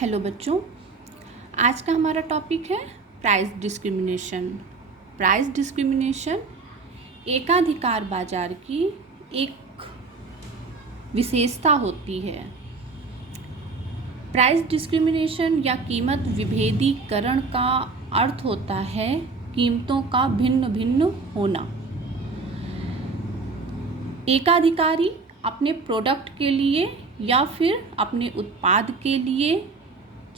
Hello बच्चों, आज का हमारा टॉपिक है प्राइस डिस्क्रिमिनेशन। प्राइस डिस्क्रिमिनेशन एकाधिकार बाजार की एक विशेषता होती है। प्राइस डिस्क्रिमिनेशन या कीमत विभेदीकरण का अर्थ होता है कीमतों का भिन्न भिन्न होना। एकाधिकारी अपने प्रोडक्ट के लिए या फिर अपने उत्पाद के लिए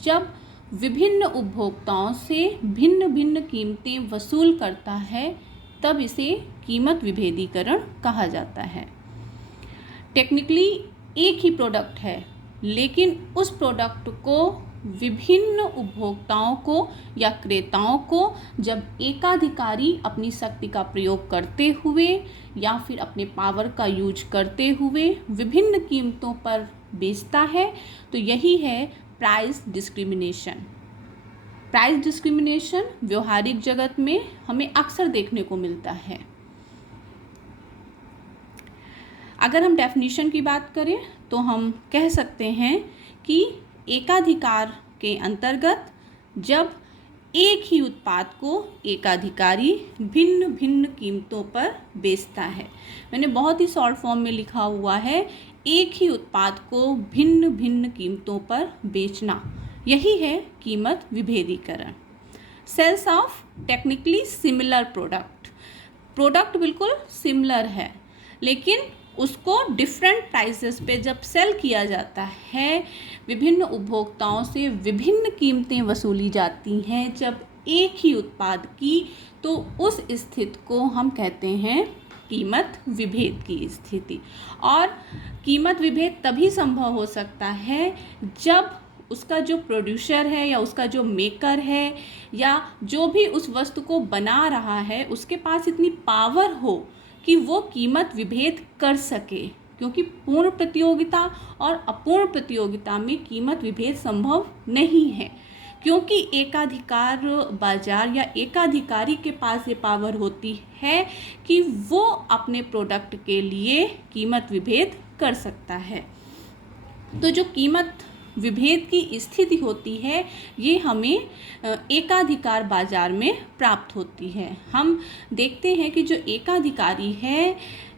जब विभिन्न उपभोक्ताओं से भिन्न भिन्न कीमतें वसूल करता है तब इसे कीमत विभेदीकरण कहा जाता है। टेक्निकली एक ही प्रोडक्ट है, लेकिन उस प्रोडक्ट को विभिन्न उपभोक्ताओं को या क्रेताओं को जब एकाधिकारी अपनी शक्ति का प्रयोग करते हुए या फिर अपने पावर का यूज करते हुए विभिन्न कीमतों पर बेचता है तो यही है प्राइस डिस्क्रिमिनेशन। प्राइस डिस्क्रिमिनेशन व्यवहारिक जगत में हमें अक्सर देखने को मिलता है। अगर हम डेफिनेशन की बात करें तो हम कह सकते हैं कि एकाधिकार के अंतर्गत जब एक ही उत्पाद को एकाधिकारी भिन्न भिन्न कीमतों पर बेचता है। मैंने बहुत ही शॉर्ट फॉर्म में लिखा हुआ है, एक ही उत्पाद को भिन्न भिन्न कीमतों पर बेचना, यही है कीमत विभेदीकरण। Sales of technically similar product बिल्कुल सिमिलर है, लेकिन उसको डिफरेंट प्राइसेस पे जब सेल किया जाता है, विभिन्न उपभोक्ताओं से विभिन्न कीमतें वसूली जाती हैं जब एक ही उत्पाद की, तो उस स्थिति को हम कहते हैं कीमत विभेद की स्थिति। और कीमत विभेद तभी संभव हो सकता है जब उसका जो प्रोड्यूसर है या उसका जो मेकर है या जो भी उस वस्तु को बना रहा है उसके पास इतनी पावर हो कि वो कीमत विभेद कर सके, क्योंकि पूर्ण प्रतियोगिता और अपूर्ण प्रतियोगिता में कीमत विभेद संभव नहीं है, क्योंकि एकाधिकार बाजार या एकाधिकारी के पास ये पावर होती है कि वो अपने प्रोडक्ट के लिए कीमत विभेद कर सकता है। तो जो कीमत विभेद की स्थिति होती है ये हमें एकाधिकार बाजार में प्राप्त होती है। हम देखते हैं कि जो एकाधिकारी है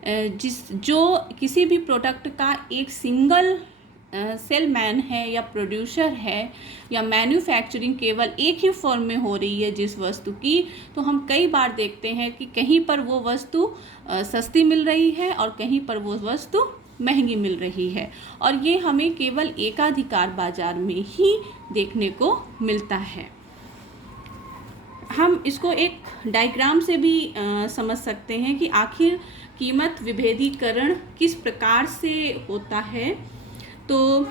जो किसी भी प्रोडक्ट का एक सिंगल सेलमैन है या प्रोड्यूसर है या मैन्युफैक्चरिंग केवल एक ही फर्म में हो रही है जिस वस्तु की, तो हम कई बार देखते हैं कि कहीं पर वो वस्तु सस्ती मिल रही है और कहीं पर वो वस्तु महंगी मिल रही है, और ये हमें केवल एकाधिकार बाजार में ही देखने को मिलता है। हम इसको एक डायग्राम से भी समझ सकते हैं कि आखिर कीमत विभेदीकरण किस प्रकार से होता है। तो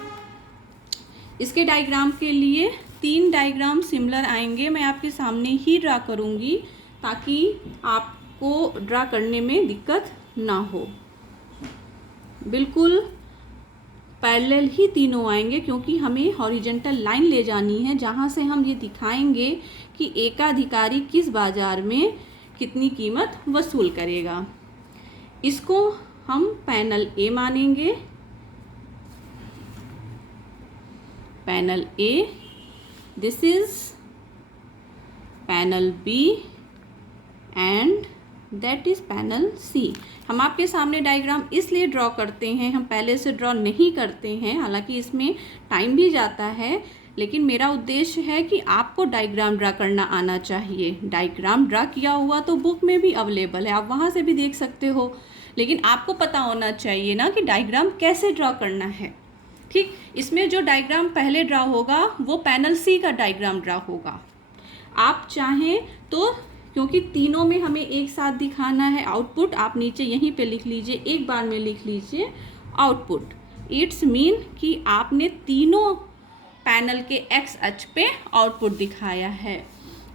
इसके डायग्राम के लिए 3 डायग्राम सिमिलर आएंगे, मैं आपके सामने ही ड्रा करूँगी ताकि आपको ड्रा करने में दिक्कत ना हो। बिल्कुल पैरेलल ही तीनों आएंगे, क्योंकि हमें हॉरिजॉन्टल लाइन ले जानी है जहाँ से हम ये दिखाएंगे कि एकाधिकारी किस बाजार में कितनी कीमत वसूल करेगा। इसको हम पैनल ए मानेंगे, panel A, this is panel B and that is panel C. हम आपके सामने डायग्राम इसलिए ड्रॉ करते हैं, हम पहले से ड्रॉ नहीं करते हैं, हालांकि इसमें टाइम भी जाता है, लेकिन मेरा उद्देश्य है कि आपको डायग्राम ड्रा करना आना चाहिए। डायग्राम ड्रा किया हुआ तो बुक में भी अवेलेबल है, आप वहाँ से भी देख सकते हो, लेकिन आपको पता होना चाहिए ना कि डायग्राम कैसे ड्रॉ करना है। ठीक, इसमें जो डायग्राम पहले ड्रा होगा वो पैनल सी का डायग्राम ड्रा होगा। आप चाहें तो, क्योंकि तीनों में हमें एक साथ दिखाना है आउटपुट, आप नीचे यहीं पे लिख लीजिए, एक बार में लिख लीजिए आउटपुट। इट्स मीन कि आपने तीनों पैनल के एक्स अक्ष पे आउटपुट दिखाया है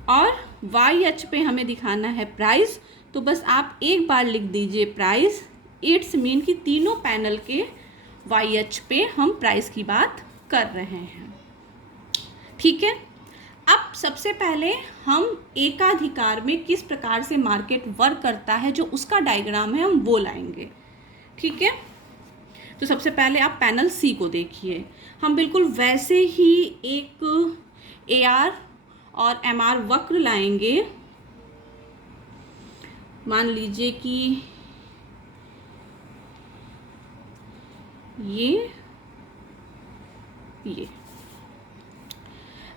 और वाई अक्ष पे हमें दिखाना है प्राइस। तो बस आप एक बार लिख दीजिए प्राइस। इट्स मीन कि तीनों पैनल के वाई अक्ष पे हम प्राइस की बात कर रहे हैं। ठीक है, अब सबसे पहले हम एकाधिकार में किस प्रकार से मार्केट वर्क करता है जो उसका डायग्राम है हम वो लाएंगे। ठीक है, तो सबसे पहले आप पैनल सी को देखिए, हम बिल्कुल वैसे ही एक AR और MR वक्र लाएंगे। मान लीजिए कि ये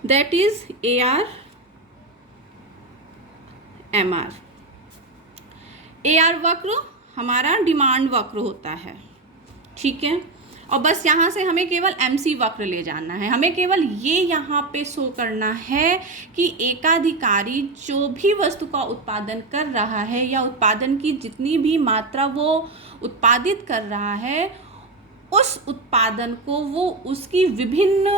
that is AR MR। AR वक्र हमारा डिमांड वक्र होता है, ठीक है। और बस यहाँ से हमें केवल MC वक्र ले जाना है, हमें केवल ये यहाँ पे शो करना है कि एकाधिकारी जो भी वस्तु का उत्पादन कर रहा है या उत्पादन की जितनी भी मात्रा वो उत्पादित कर रहा है, उस उत्पादन को वो उसकी विभिन्न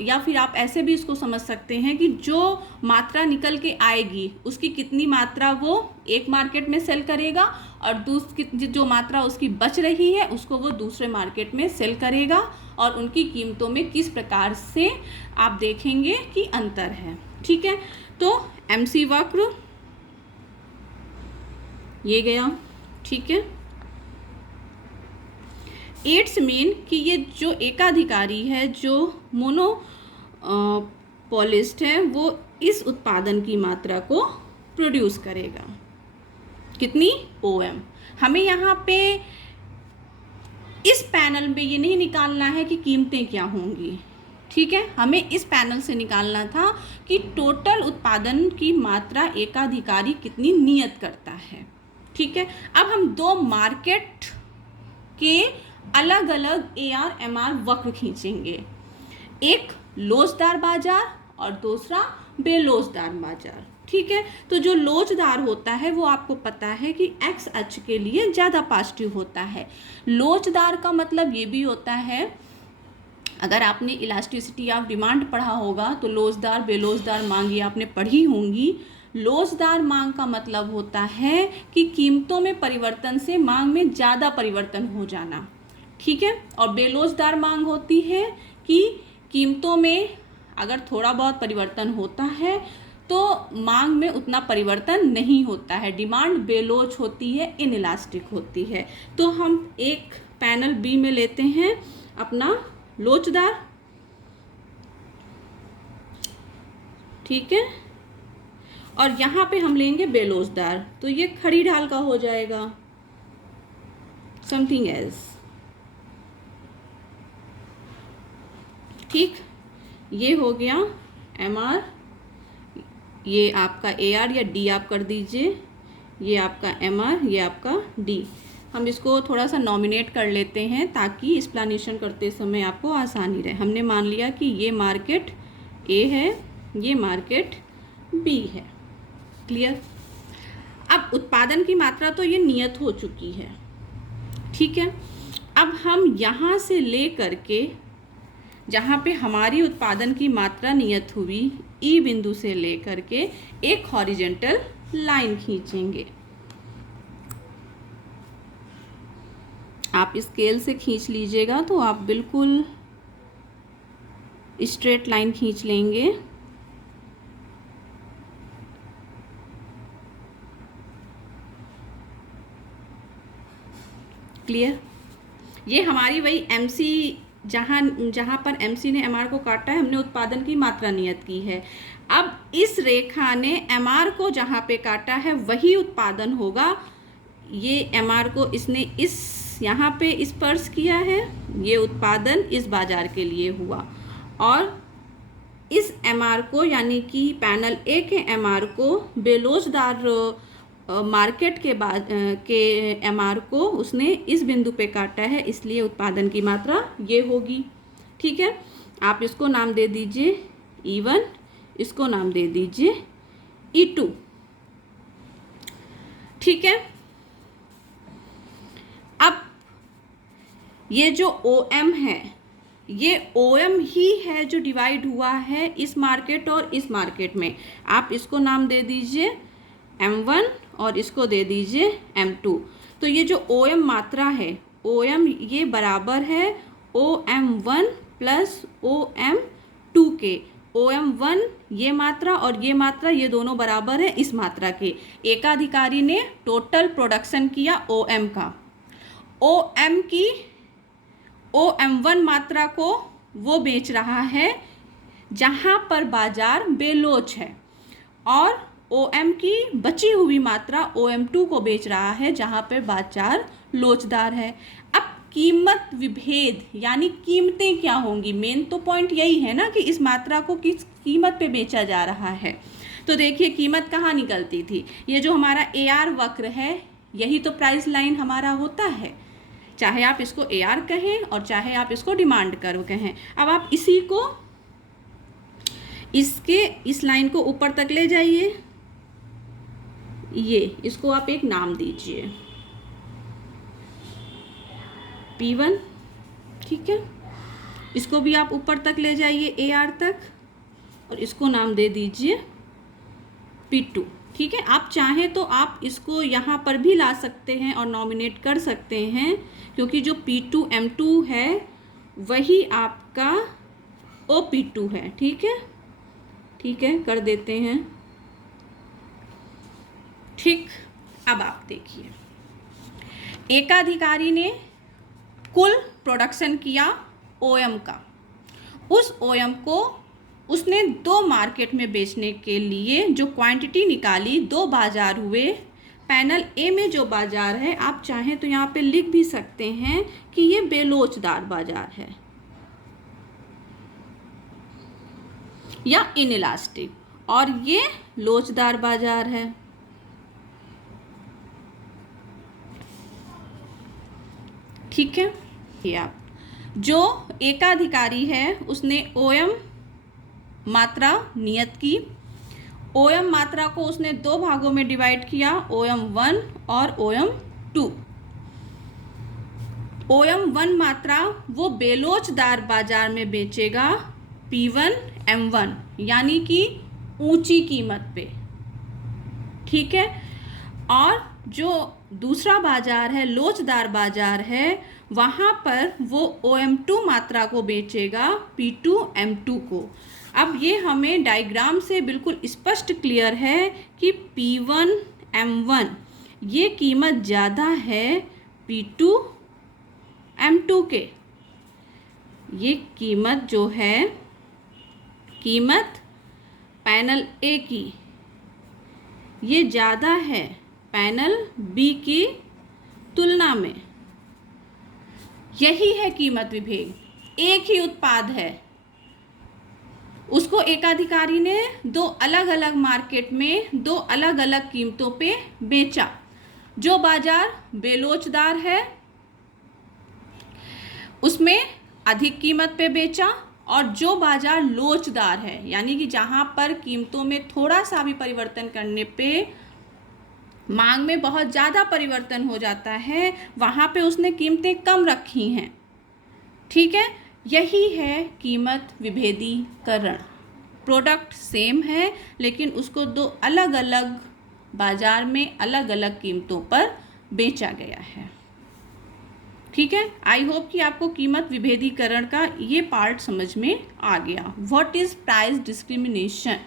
या फिर आप ऐसे भी इसको समझ सकते हैं कि जो मात्रा निकल के आएगी उसकी कितनी मात्रा वो एक मार्केट में सेल करेगा और दूसरी जो मात्रा उसकी बच रही है उसको वो दूसरे मार्केट में सेल करेगा, और उनकी कीमतों में किस प्रकार से आप देखेंगे कि अंतर है, ठीक है। तो MC वक्र ये गया, ठीक है। इट्स मीन कि ये जो एकाधिकारी है, जो मोनोपोलिस्ट है, वो इस उत्पादन की मात्रा को प्रोड्यूस करेगा। कितनी? OM। हमें यहाँ पे इस पैनल में ये नहीं निकालना है कि कीमतें क्या होंगी, ठीक है। हमें इस पैनल से निकालना था कि टोटल उत्पादन की मात्रा एकाधिकारी कितनी नियत करता है, ठीक है। अब हम दो मार्केट के अलग अलग AR MR वक्र खींचेंगे, एक लोचदार बाजार और दूसरा बेलोचदार बाजार, ठीक है। तो जो लोचदार होता है वो आपको पता है कि X अक्ष के लिए ज़्यादा पॉजिटिव होता है। लोचदार का मतलब ये भी होता है, अगर आपने इलास्टिसिटी ऑफ डिमांड पढ़ा होगा तो लोचदार बेलोचदार मांग ये आपने पढ़ी होंगी। लोचदार मांग का मतलब होता है कि कीमतों में परिवर्तन से मांग में ज़्यादा परिवर्तन हो जाना, ठीक है। और बेलोचदार मांग होती है कि कीमतों में अगर थोड़ा बहुत परिवर्तन होता है तो मांग में उतना परिवर्तन नहीं होता है, डिमांड बेलोच होती है, इनइलास्टिक होती है। तो हम एक पैनल B में लेते हैं अपना लोचदार, ठीक है, और यहाँ पे हम लेंगे बेलोचदार, तो ये खड़ी ढाल का हो जाएगा, समथिंग एल्स, ठीक। ये हो गया MR, ये आपका AR या D आप कर दीजिए, ये आपका MR, ये आपका D। हम इसको थोड़ा सा नॉमिनेट कर लेते हैं ताकि एक्सप्लेनेशन करते समय आपको आसानी रहे। हमने मान लिया कि ये मार्केट A है, ये मार्केट B है, क्लियर। अब उत्पादन की मात्रा तो ये नियत हो चुकी है, ठीक है। अब हम यहाँ से ले करके जहाँ पे हमारी उत्पादन की मात्रा नियत हुई E बिंदु से ले करके एक हॉरिजेंटल लाइन खींचेंगे। आप स्केल से खींच लीजिएगा तो आप बिल्कुल स्ट्रेट लाइन खींच लेंगे। क्लियर। ये हमारी वही MC, जहाँ पर MC ने MR को काटा है, हमने उत्पादन की मात्रा नियत की है। अब इस रेखा ने MR को जहाँ पे काटा है वही उत्पादन होगा। ये MR को इसने इस यहाँ पे स्पर्श किया है, ये उत्पादन इस बाजार के लिए हुआ, और इस MR को यानी कि पैनल A के MR को बेलोचदार मार्केट के बाद के MR को उसने इस बिंदु पे काटा है, इसलिए उत्पादन की मात्रा ये होगी, ठीक है। आप इसको नाम दे दीजिए E1, इसको नाम दे दीजिए E2, ठीक है। अब ये जो OM है, ये OM ही है जो डिवाइड हुआ है इस मार्केट और इस मार्केट में। आप इसको नाम दे दीजिए M1 और इसको दे दीजिए M2। तो ये जो OM मात्रा है, OM ये बराबर है OM1 प्लस OM2 के। OM1 ये मात्रा और ये मात्रा, ये दोनों बराबर है इस मात्रा के। एकाधिकारी ने टोटल प्रोडक्शन किया OM का, OM की OM1 मात्रा को वो बेच रहा है जहाँ पर बाजार बेलोच है, और OM की बची हुई मात्रा OM2 को बेच रहा है जहाँ पर बाजार लोचदार है। अब कीमत विभेद यानी कीमतें क्या होंगी, मेन तो पॉइंट यही है ना कि इस मात्रा को किस कीमत पे बेचा जा रहा है। तो देखिए कीमत कहाँ निकलती थी, ये जो हमारा AR वक्र है यही तो प्राइस लाइन हमारा होता है, चाहे आप इसको AR कहें और चाहे आप इसको डिमांड कर्व कहें। अब आप इसी को इस लाइन को ऊपर तक ले जाइए, ये इसको आप एक नाम दीजिए P1, ठीक है। इसको भी आप ऊपर तक ले जाइए AR तक और इसको नाम दे दीजिए P2, ठीक है। आप चाहें तो आप इसको यहाँ पर भी ला सकते हैं और नॉमिनेट कर सकते हैं, क्योंकि जो P2M2 है वही आपका OP2 है, ठीक है, ठीक है, कर देते हैं। ठीक, अब आप देखिए एकाधिकारी ने कुल प्रोडक्शन किया OM का, उस OM को उसने 2 मार्केट में बेचने के लिए जो क्वांटिटी निकाली, 2 बाजार हुए। पैनल A में जो बाजार है आप चाहें तो यहाँ पे लिख भी सकते हैं कि ये बेलोचदार बाजार है या इनइलास्टिक, और ये लोचदार बाजार है। ठीक है, ये आप जो एकाधिकारी है उसने OM मात्रा नियत की, OM मात्रा को उसने 2 भागों में डिवाइड किया, OM1 और OM2। OM1 मात्रा वो बेलोचदार बाजार में बेचेगा P1M1 यानी कि ऊंची कीमत पे, ठीक है। और जो दूसरा बाजार है लोचदार बाजार है, वहाँ पर वो OM2 मात्रा को बेचेगा P2M2 को। अब ये हमें डायग्राम से बिल्कुल स्पष्ट क्लियर है कि P1M1 ये कीमत ज़्यादा है P2M2 के। ये कीमत जो है, कीमत पैनल A की ये ज़्यादा है पैनल B की तुलना में। यही है कीमत विभेद। एक ही उत्पाद है, उसको एकाधिकारी ने 2 अलग अलग मार्केट में 2 अलग अलग कीमतों पे बेचा। जो बाजार बेलोचदार है उसमें अधिक कीमत पे बेचा, और जो बाजार लोचदार है यानी कि जहाँ पर कीमतों में थोड़ा सा भी परिवर्तन करने पे मांग में बहुत ज़्यादा परिवर्तन हो जाता है, वहाँ पे उसने कीमतें कम रखी हैं, ठीक है। यही है कीमत विभेदीकरण। प्रोडक्ट सेम है लेकिन उसको 2 अलग अलग बाजार में अलग अलग कीमतों पर बेचा गया है, ठीक है। आई होप कि आपको कीमत विभेदीकरण का ये पार्ट समझ में आ गया। व्हाट इज़ प्राइस डिस्क्रिमिनेशन,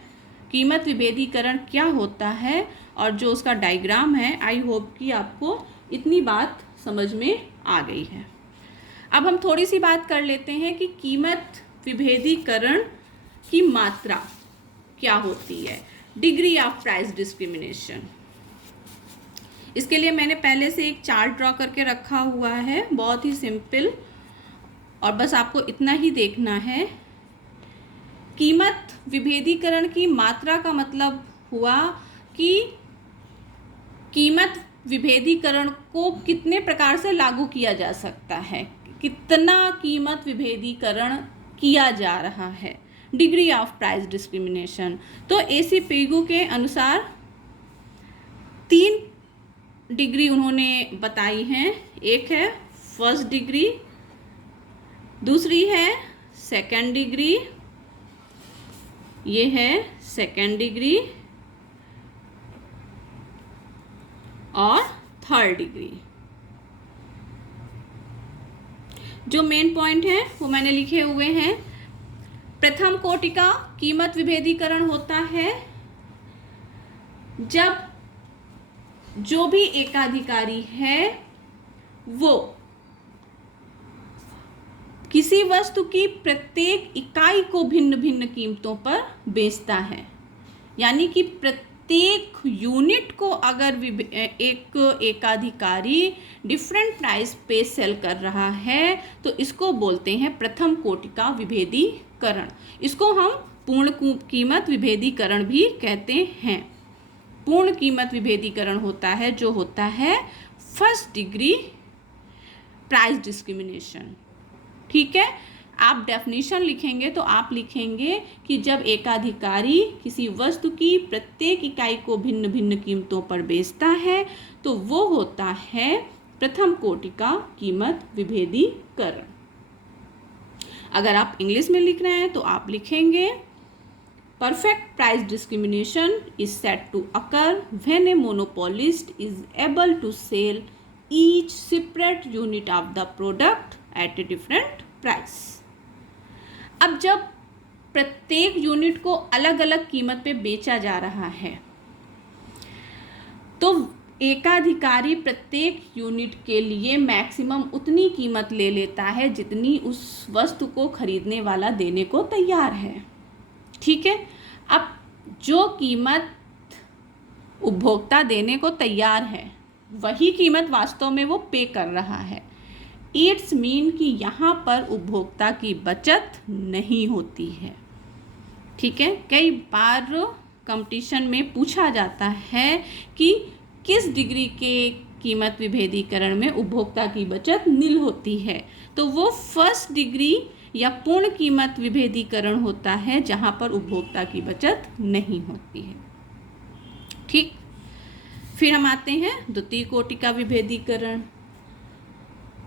कीमत विभेदीकरण क्या होता है, और जो उसका डायग्राम है, आई होप कि आपको इतनी बात समझ में आ गई है। अब हम थोड़ी सी बात कर लेते हैं कि कीमत विभेदीकरण की मात्रा क्या होती है, डिग्री ऑफ प्राइस डिस्क्रिमिनेशन। इसके लिए मैंने पहले से एक चार्ट ड्रॉ करके रखा हुआ है, बहुत ही सिंपल, और बस आपको इतना ही देखना है। कीमत विभेदीकरण की मात्रा का मतलब हुआ कि कीमत विभेदीकरण को कितने प्रकार से लागू किया जा सकता है, कितना कीमत विभेदीकरण किया जा रहा है, डिग्री ऑफ प्राइस डिस्क्रिमिनेशन। तो AC पेगु के अनुसार 3 डिग्री उन्होंने बताई हैं। एक है फर्स्ट डिग्री, दूसरी है सेकंड डिग्री, ये है सेकंड डिग्री, और थर्ड डिग्री। जो मेन पॉइंट है वो मैंने लिखे हुए हैं। प्रथम कोटि का कीमत विभेदीकरण होता है जब जो भी एकाधिकारी है वो किसी वस्तु की प्रत्येक इकाई को भिन्न भिन्न कीमतों पर बेचता है। यानी कि प्रत्येक यूनिट को अगर एक एकाधिकारी डिफरेंट प्राइस पे सेल कर रहा है तो इसको बोलते हैं प्रथम कोटि का विभेदीकरण। इसको हम पूर्ण कीमत विभेदीकरण भी कहते हैं। पूर्ण कीमत विभेदीकरण होता है जो होता है फर्स्ट डिग्री प्राइस डिस्क्रिमिनेशन। ठीक है, आप डेफिनेशन लिखेंगे तो आप लिखेंगे कि जब एकाधिकारी किसी वस्तु की प्रत्येक इकाई को भिन्न भिन्न कीमतों पर बेचता है तो वो होता है प्रथम कोटि का कीमत विभेदीकरण। अगर आप इंग्लिश में लिख रहे हैं तो आप लिखेंगे perfect price discrimination is said to occur when a monopolist is able to sell each separate unit of the product at a different price. अब जब प्रत्येक यूनिट को अलग अलग कीमत पे बेचा जा रहा है तो एकाधिकारी प्रत्येक यूनिट के लिए मैक्सिमम उतनी कीमत ले लेता है जितनी उस वस्तु को खरीदने वाला देने को तैयार है। ठीक है, अब जो कीमत उपभोक्ता देने को तैयार है वही कीमत वास्तव में वो पे कर रहा है। इट्स मीन कि यहाँ पर उपभोक्ता की बचत नहीं होती है। ठीक है, कई बार कंपटीशन में पूछा जाता है कि किस डिग्री के कीमत विभेदीकरण में उपभोक्ता की बचत नील होती है, तो वो फर्स्ट डिग्री या पूर्ण कीमत विभेदीकरण होता है जहाँ पर उपभोक्ता की बचत नहीं होती है। ठीक, फिर हम आते हैं द्वितीय कोटि का विभेदीकरण।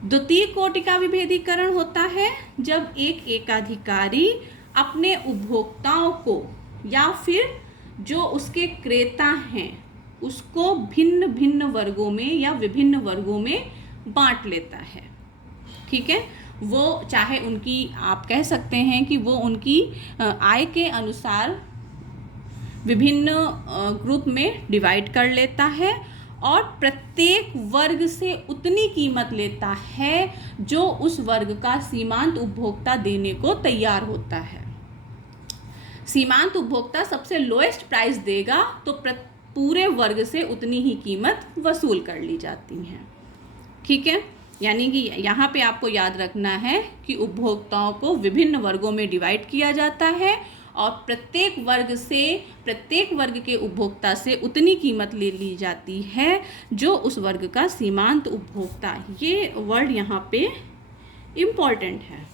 द्वितीय कोटि का विभेदीकरण होता है जब एक एकाधिकारी अपने उपभोक्ताओं को या फिर जो उसके क्रेता हैं उसको भिन्न भिन्न वर्गों में या विभिन्न वर्गों में बांट लेता है। ठीक है, वो चाहे उनकी, आप कह सकते हैं कि वो उनकी आय के अनुसार विभिन्न ग्रुप में डिवाइड कर लेता है और प्रत्येक वर्ग से उतनी कीमत लेता है जो उस वर्ग का सीमांत उपभोक्ता देने को तैयार होता है। सीमांत उपभोक्ता सबसे लोएस्ट प्राइस देगा तो पूरे वर्ग से उतनी ही कीमत वसूल कर ली जाती है। ठीक है, यानी कि यहाँ पे आपको याद रखना है कि उपभोक्ताओं को विभिन्न वर्गों में डिवाइड किया जाता है और प्रत्येक वर्ग के उपभोक्ता से उतनी कीमत ले ली जाती है जो उस वर्ग का सीमांत उपभोक्ता, ये वर्ड यहाँ पे इम्पॉर्टेंट है,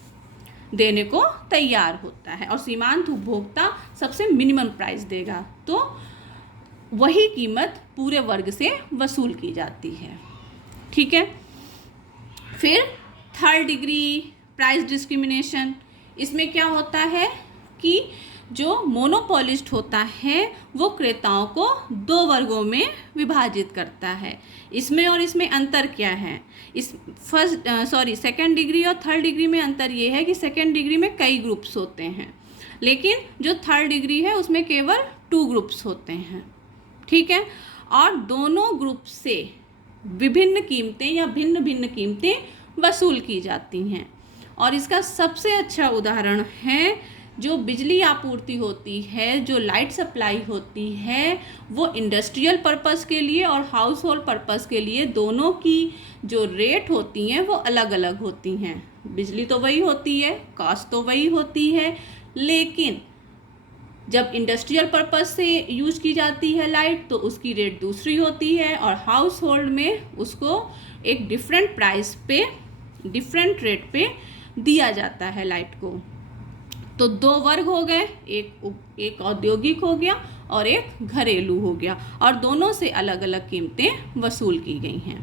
देने को तैयार होता है। और सीमांत उपभोक्ता सबसे मिनिमम प्राइस देगा तो वही कीमत पूरे वर्ग से वसूल की जाती है। ठीक है, फिर थर्ड डिग्री प्राइस डिस्क्रिमिनेशन। इसमें क्या होता है कि जो मोनोपोलिस्ट होता है वो क्रेताओं को दो वर्गों में विभाजित करता है। इसमें और इसमें अंतर क्या है? सेकंड डिग्री और थर्ड डिग्री में अंतर ये है कि सेकंड डिग्री में कई ग्रुप्स होते हैं, लेकिन जो थर्ड डिग्री है उसमें केवल 2 ग्रुप्स होते हैं। ठीक है, और दोनों ग्रुप से विभिन्न कीमतें या भिन्न भिन्न कीमतें वसूल की जाती हैं। और इसका सबसे अच्छा उदाहरण है जो बिजली आपूर्ति होती है, जो लाइट सप्लाई होती है, वो इंडस्ट्रियल पर्पस के लिए और हाउस होल्ड पर्पस के लिए दोनों की जो रेट होती हैं वो अलग अलग होती हैं। बिजली तो वही होती है, कॉस्ट तो वही होती है, लेकिन जब इंडस्ट्रियल पर्पस से यूज की जाती है लाइट तो उसकी रेट दूसरी होती है और हाउस होल्ड में उसको एक डिफरेंट प्राइस पे, डिफरेंट रेट पे दिया जाता है लाइट को। तो 2 वर्ग हो गए, एक औद्योगिक हो गया और एक घरेलू हो गया, और दोनों से अलग अलग कीमतें वसूल की गई हैं।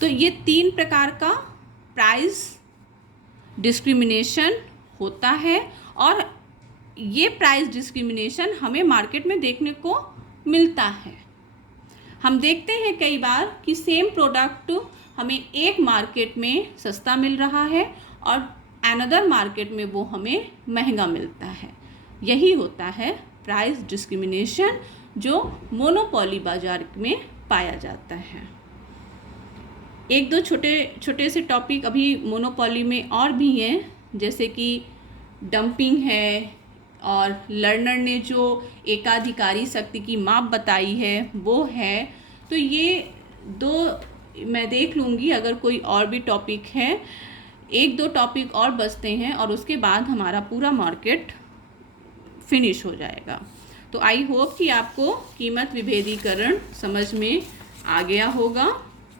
तो ये 3 प्रकार का प्राइस डिस्क्रिमिनेशन होता है और ये प्राइस डिस्क्रिमिनेशन हमें मार्केट में देखने को मिलता है। हम देखते हैं कई बार कि सेम प्रोडक्ट हमें एक मार्केट में सस्ता मिल रहा है और अनदर मार्केट में वो हमें महंगा मिलता है। यही होता है प्राइस डिस्क्रिमिनेशन जो मोनोपोली बाजार में पाया जाता है। एक दो छोटे छोटे से टॉपिक अभी मोनोपोली में और भी हैं, जैसे कि डंपिंग है, और लर्नर ने जो एकाधिकारी शक्ति की माप बताई है वो है। तो ये दो मैं देख लूँगी, अगर कोई और भी टॉपिक है, एक दो टॉपिक और बचते हैं और उसके बाद हमारा पूरा मार्केट फिनिश हो जाएगा। तो आई होप कि आपको कीमत विभेदीकरण समझ में आ गया होगा।